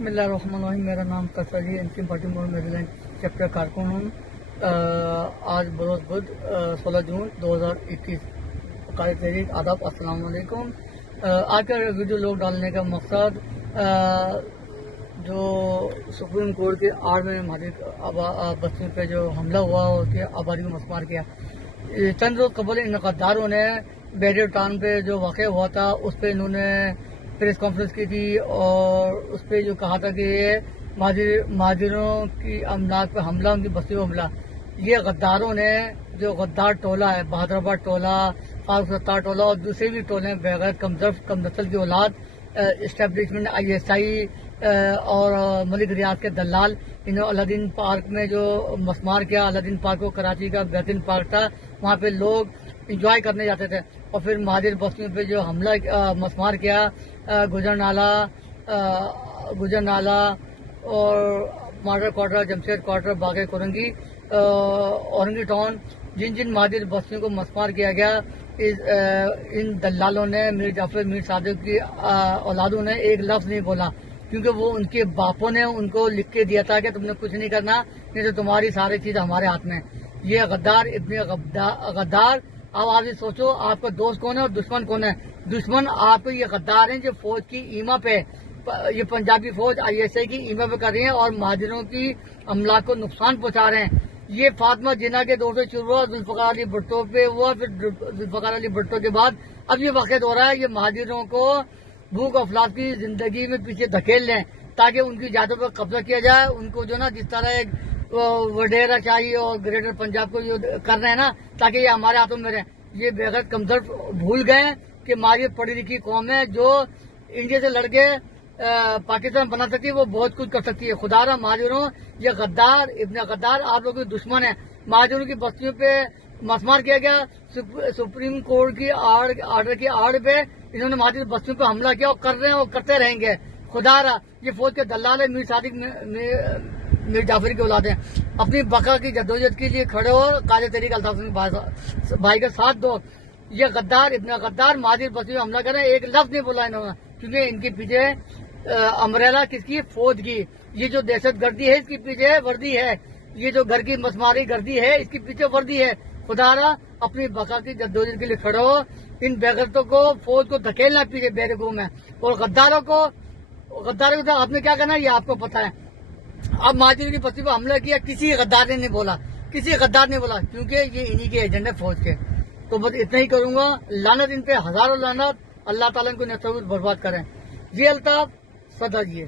بسم اللہ الرحمن الرحیم. میرا نام قصر جی انفیم پارٹی مور میری لینڈ چیپٹر کارکن ہوں. آج بروز بدھ 16 جون 2021. قائد تحریک آداب، السلام علیکم. آج کا ویڈیو لوگ ڈالنے کا مقصد جو سپریم کورٹ کے آڑ میں ہماری بستیوں پہ جو حملہ ہوا اس کے آبادی کو مسمار کیا. چند روز قبل ان غداروں نے بیریئر ٹاؤن پہ جو واقع ہوا تھا اس پہ انہوں نے پریس کانفرنس کی تھی اور اس پہ جو کہا تھا کہ یہ مہاجروں کی املاک پہ حملہ، ان کی بستی پہ حملہ. یہ غداروں نے جو غدار ٹولہ ہے، بہادر آباد ٹولہ، فاروق ستار ٹولہ اور دوسرے بھی ٹولے بغیر کم نسل کی اولاد، اسٹیبلشمنٹ ISI اور ملک ریاض کے دلال، انہوں الدین پارک میں جو مسمار کیا. الدین پارک کو کراچی کا بہترین پارک تھا، وہاں پہ لوگ انجوائے کرنے جاتے تھے. اور پھر مہاجر بستیوں پہ جو حملہ مسمار کیا، گجر نالہ اور ماڈل کوارٹر، جمشید کوارٹر، باغ کرنگی، اورنگی ٹاؤن، جن مہاجر بستیوں کو مسمار کیا گیا، ان دلالوں نے میر جعفر میر صادق کی اولادوں نے ایک لفظ نہیں بولا، کیونکہ وہ ان کے باپوں نے ان کو لکھ کے دیا تھا کہ تم نے کچھ نہیں کرنا، نہیں تو تمہاری ساری چیز ہمارے ہاتھ میں. یہ غدار ابن غدار. اب آپ یہ سوچو آپ کا دوست کون ہے اور دشمن کون ہے. دشمن آپ یہ غدار ہیں جو فوج کی ایما پہ، یہ پنجابی فوج ISI کی ایما پہ کر رہی ہیں اور مہاجروں کی املاک کو نقصان پہنچا رہے ہیں. یہ فاطمہ جناح کے دور سے شروع ہوا، ذوالفقار علی بھٹو پہ ہوا، پھر ذوالفقار علی بھٹو کے بعد اب یہ واقع ہو رہا ہے. یہ مہاجروں کو بھوک افلاس کی زندگی میں پیچھے دھکیل لیں تاکہ ان کی جائیدادوں پر قبضہ کیا جائے. ان کو جو نا جس طرح ایک وڈیرا شاہی اور گریٹر پنجاب کو جو کر رہے ہیں نا، تاکہ یہ ہمارے ہاتھوں میں رہیں. یہ بغیر کمزور بھول گئے کہ ہماری پڑھی لکھی قوم ہے جو انڈیا سے لڑ کے پاکستان بنا سکتی ہے، وہ بہت کچھ کر سکتی ہے. خدا را مہاجروں، یہ غدار ابن غدار آپ لوگوں کے دشمن ہیں. مہاجروں کی بستیوں پہ مسمار کیا گیا، سپریم کورٹ کی آرڈر کی آڑ پہ انہوں نے مہاجر بستیوں پہ حملہ کیا اور کر رہے ہیں اور کرتے رہیں گے. خدا را یہ فوج کے دلال ہے، میر صادق میر جعفر کی اولاد ہیں. اپنی بقا کی جدوجہد کے لیے کھڑے ہو، قائد تحریک الطاف بھائی کا ساتھ دو. یہ غدار ابن غدار مہاجر بستیوں پہ حملہ کریں، ایک لفظ نہیں بولا انہوں نے، کیونکہ ان کے پیچھے امبریلا کس کی؟ فوج کی. یہ جو دہشت گردی ہے اس کے پیچھے وردی ہے، یہ جو گھر کی مسماری گردی ہے اس کے پیچھے وردی ہے. خدا را اپنی بقا کی جدوجہد کے لیے کھڑے ہو. ان بےغیرتوں کو، فوج کو دھکیلنا پیچھے بیرگوں میں، اور غداروں کو آپ نے کیا کرنا ہے یہ آپ کو پتا ہے. اب مہاجروں کی بستی پہ حملہ کیا، کسی غدار نے نہیں بولا، کیونکہ یہ انہی کے ایجنٹ ہے فوج کے. تو بس اتنا ہی کروں گا. لعنت ان پہ، ہزاروں لعنت. اللہ تعالیٰ ان کو نصرت برباد کریں. جی الطاف صدا جی.